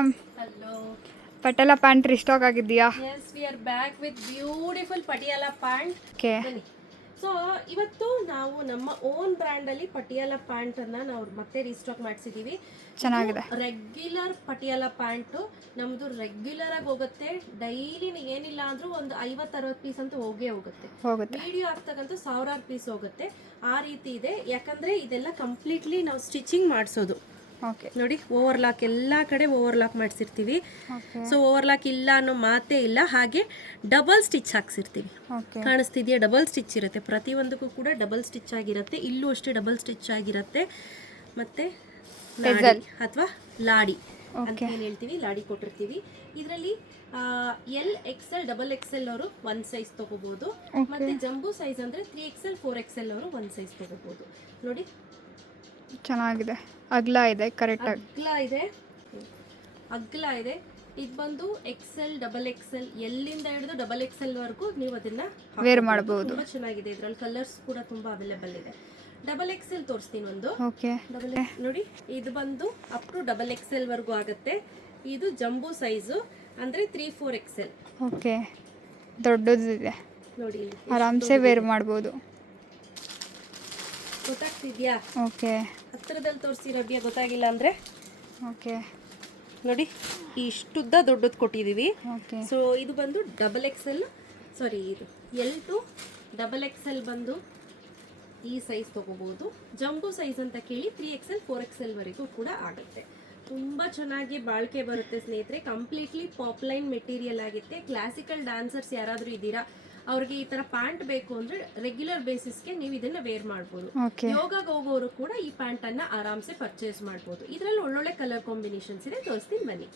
Madam. Hello. Patel pant restock ಆಗಿದೆಯಾ? Yes, we are back with beautiful Patiala pant. Okay. ಬನ್ನಿ. So ಇವತ್ತು ನಾವು ನಮ್ಮ ಓನ್ ಬ್ರ್ಯಾಂಡ್ ಅಲ್ಲಿ ಪಟಿಯಾಲ ಪ್ಯಾಂಟ್ ಅನ್ನ ನಾವು ಮತ್ತೆ ರೀಸ್ಟಾಕ್ ಮಾಡಿಸಿದೀವಿ. ಚೆನ್ನಾಗಿದೆ. ರೆಗ್ಯುಲರ್ ಪಟಿಯಾಲ ಪ್ಯಾಂಟ್ ನಮ್ದು ರೆಗ್ಯುಲರ್ ಆಗಿ ಹೋಗುತ್ತೆ. ಡೈಲಿ ಏನಿಲ್ಲ ಅಂದ್ರೂ ಒಂದು 50-60 ಪೀಸ್ ಅಂತೂ ಹೋಗುತ್ತೆ. ವಿಡಿಯೋ ಆಗ್ತಕ್ಕಂತೂ ಸಾವಿರಾರು ಪೀಸ್ ಹೋಗುತ್ತೆ. ಆ ರೀತಿ ಇದೆ. ಯಾಕಂದ್ರೆ ಇದೆಲ್ಲ ಕಂಪ್ಲೀಟ್ಲಿ ನಾವು ಸ್ಟಿಚಿಂಗ್ ಮಾಡಿಸೋದು. ನೋಡಿ, ಓವರ್ಲಾಕ್ ಎಲ್ಲ ಕಡೆ ಓವರ್ಲಾಕ್ ಮಾಡಿಸಿರ್ತೀವಿ. ಸೊ ಓವರ್ಲಾಕ್ ಇಲ್ಲ ಅನ್ನೋ ಮಾತೇ ಇಲ್ಲ. ಹಾಗೆ ಡಬಲ್ ಸ್ಟಿಚ್ ಹಾಕ್ಸಿರ್ತೀವಿ. ಕಾಣಿಸ್ತಿದೆಯಾ? ಡಬಲ್ ಸ್ಟಿಚ್ ಇರುತ್ತೆ. ಪ್ರತಿಯೊಂದಕ್ಕೂ ಕೂಡ ಡಬಲ್ ಸ್ಟಿಚ್ ಆಗಿರುತ್ತೆ. ಇಲ್ಲೂ ಅಷ್ಟೇ ಡಬಲ್ ಸ್ಟಿಚ್ ಆಗಿರುತ್ತೆ. ಮತ್ತೆ ಅಥವಾ ಲಾಡಿ ಅಂತ ಏನ್ ಹೇಳ್ತೀವಿ, ಲಾಡಿ ಕೊಟ್ಟಿರ್ತೀವಿ. ಇದರಲ್ಲಿ XL, XXL ಅವರು ಒಂದ್ ಸೈಜ್ ತಗೋಬಹುದು. ಮತ್ತೆ ಜಂಬೂ ಸೈಜ್ ಅಂದ್ರೆ 3XL, 4XL ಅವರು ಒಂದ್ ಸೈಜ್ ತಗೋಬಹುದು. ನೋಡಿ, ಚೆನ್ನಾಗಿದೆ. ಅಗ್ಲ ಇದೆ, ಕರೆಕ್ಟ್ ಆಗಿ ಅಗ್ಲ ಇದೆ. ಇದು ಬಂದು XL, XXL ಎಲ್ಲಿಂದ ಹಿಡಿದು XXL ವರೆಗೂ ನೀವು ಅದನ್ನ ವೇರ್ ಮಾಡಬಹುದು. ತುಂಬಾ ಚೆನ್ನಾಗಿದೆ. ಇದರಲ್ಲಿ ಕಲರ್ಸ್ ಕೂಡ ತುಂಬಾ ಅವೈಲೇಬಲ್ ಇದೆ. XXL ತೋರಿಸ್ತೀನಿ ಒಂದು. ನೋಡಿ, ಇದು ಬಂದು ಅಪ್ ಟು XXL ವರೆಗೂ ಆಗುತ್ತೆ. ಇದು ಜಂಬೂ ಸೈಜು ಅಂದ್ರೆ 3-4XL. ಓಕೆ, ದೊಡ್ಡದಿದೆ. ನೋಡಿ, ಆರಾಮ್ಸೆ ವೇರ್ ಮಾಡಬಹುದು. ಗೊತ್ತಾಗ್ತಿದ್ಯಾ? ಓಕೆ, ಹತ್ತಿರದಲ್ಲಿ ತೋರಿಸಿ ರಬಿಯಾ, ಗೊತ್ತಾಗಿಲ್ಲ ಅಂದ್ರೆ. ಓಕೆ, ನೋಡಿ, ಇಷ್ಟುದ್ದ ದೊಡ್ಡದು ಕೊಟ್ಟಿದ್ದೀವಿ. ಸೊ ಇದು ಬಂದು XXL, ಸಾರಿ, ಇದು L to XXL ಬಂದು ಈ ಸೈಜ್ ತಗೋಬಹುದು. ಜಂಬೂ ಸೈಜ್ ಅಂತ ಕೇಳಿ 3XL, 4XL ವರೆಗೂ ಕೂಡ ಆಗುತ್ತೆ. ತುಂಬ ಚೆನ್ನಾಗಿ ಬಾಳಿಕೆ ಬರುತ್ತೆ ಸ್ನೇಹಿತರೆ. ಕಂಪ್ಲೀಟ್ಲಿ ಪಾಪ್ಲೈನ್ ಮೆಟೀರಿಯಲ್ ಆಗುತ್ತೆ. ಕ್ಲಾಸಿಕಲ್ ಡ್ಯಾನ್ಸರ್ಸ್ ಯಾರಾದರೂ ಇದ್ದೀರಾ, ಅವ್ರಿಗೆ ಈ ತರ ಪ್ಯಾಂಟ್ ಬೇಕು ಅಂದ್ರೆ ರೆಗ್ಯುಲರ್ ಬೇಸಿಸ್ಗೆ ನೀವು ಇದನ್ನ ವೇರ್ ಮಾಡಬಹುದು. ಯೋಗಾಗೆ ಹೋಗೋರು ಕೂಡ ಈ ಪ್ಯಾಂಟ್ ಅನ್ನ ಆರಾಮ್ಸೆ ಪರ್ಚೇಸ್ ಮಾಡಬಹುದು. ಇದರಲ್ಲಿ ಒಳ್ಳೊಳ್ಳೆ ಕಲರ್ ಕಾಂಬಿನೇಷನ್ಸ್ ಇದೆ, ತೋರಿಸ್ತೀನಿ ಬನ್ನಿ.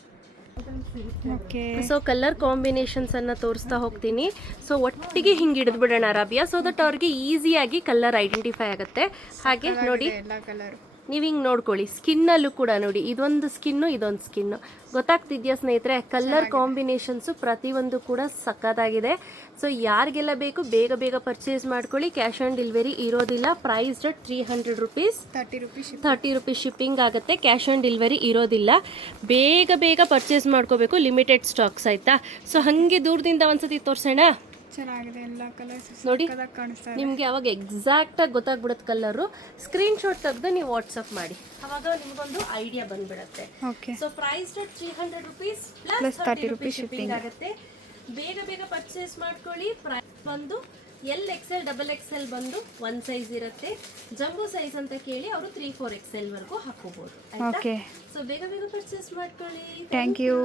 ಸೊ ಕಲರ್ ಕಾಂಬಿನೇಷನ್ಸ್ ಅನ್ನ ತೋರಿಸ್ತಾ ಹೋಗ್ತೀನಿ. ಸೊ ಒಟ್ಟಿಗೆ ಹಿಂಗೆ ಹಿಡಿದು ಬಿಡೋಣ ರಬಿಯಾ, ಸೊ ದಟ್ ಅವ್ರಿಗೆ ಈಸಿಯಾಗಿ ಕಲರ್ ಐಡೆಂಟಿಫೈ ಆಗುತ್ತೆ. ಹಾಗೆ ನೋಡಿ, ನೀವು ಹಿಂಗೆ ನೋಡ್ಕೊಳ್ಳಿ. ಸ್ಕಿನ್ನಲ್ಲೂ ಕೂಡ ನೋಡಿ, ಇದೊಂದು ಸ್ಕಿನ್ನು, ಇದೊಂದು ಸ್ಕಿನ್ನು. ಗೊತ್ತಾಗ್ತಿದ್ಯಾ ಸ್ನೇಹಿತರೆ? ಕಲರ್ ಕಾಂಬಿನೇಷನ್ಸು ಪ್ರತಿಯೊಂದು ಕೂಡ ಸಕ್ಕತ್ತಾಗಿದೆ. ಸೊ ಯಾರಿಗೆಲ್ಲ ಬೇಕು ಬೇಗ ಬೇಗ ಪರ್ಚೇಸ್ ಮಾಡ್ಕೊಳ್ಳಿ. ಕ್ಯಾಶ್ ಆನ್ ಡೆಲಿವರಿ ಇರೋದಿಲ್ಲ. Price rate 300 rupees, 30 rupees shipping ಆಗುತ್ತೆ. ಕ್ಯಾಶ್ ಆನ್ ಡೆಲಿವರಿ ಇರೋದಿಲ್ಲ. ಬೇಗ ಬೇಗ ಪರ್ಚೇಸ್ ಮಾಡ್ಕೋಬೇಕು, ಲಿಮಿಟೆಡ್ ಸ್ಟಾಕ್ಸ್, ಆಯ್ತಾ? ಸೊ ಹಾಗೆ ದೂರದಿಂದ ಒಂದ್ಸತಿ ತೋರಿಸೋಣ. ಚೆನ್ನಾಗಿದೆ. ಎಲ್ಲ ಕಲರ್ಸ್ ನೋಡಿ, ನಿಮಗೆ ಅವಾಗ ಎಕ್ಸಾಕ್ಟ್ ಆಗಿ ಗೊತ್ತಾಗ್ಬಿಡುತ್ತೆ ಕಲರು. ಸ್ಕ್ರೀನ್ ಶಾಟ್ ತೆಗೆದು ನೀವು ವಾಟ್ಸಪ್ ಮಾಡಿ, ಅವಾಗ ನಿಮಗೊಂದು ಐಡಿಯಾ ಬಂದ್ಬಿಡುತ್ತೆ. So price rate 300 rupees plus 30 rupees shipping ಆಗುತ್ತೆ. ಬೇಗ ಬೇಗ ಪರ್ಚೇಸ್ ಮಾಡ್ಕೊಳ್ಳಿ. ಪ್ರೈಸ್ ಬಂದು XL, XXL ಬಂದು ಒಂದ್ ಸೈಜ್ ಇರುತ್ತೆ. ಜಂಬೋ ಸೈಜ್ ಅಂತ ಕೇಳಿ ಅವರು 3-4XL ವರೆಗೂ ಹಾಕೋಬಹುದು. ಸೊ ಬೇಗ ಬೇಗ ಪರ್ಚೇಸ್ ಮಾಡ್ಕೊಳ್ಳಿ. Thank you.